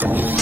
from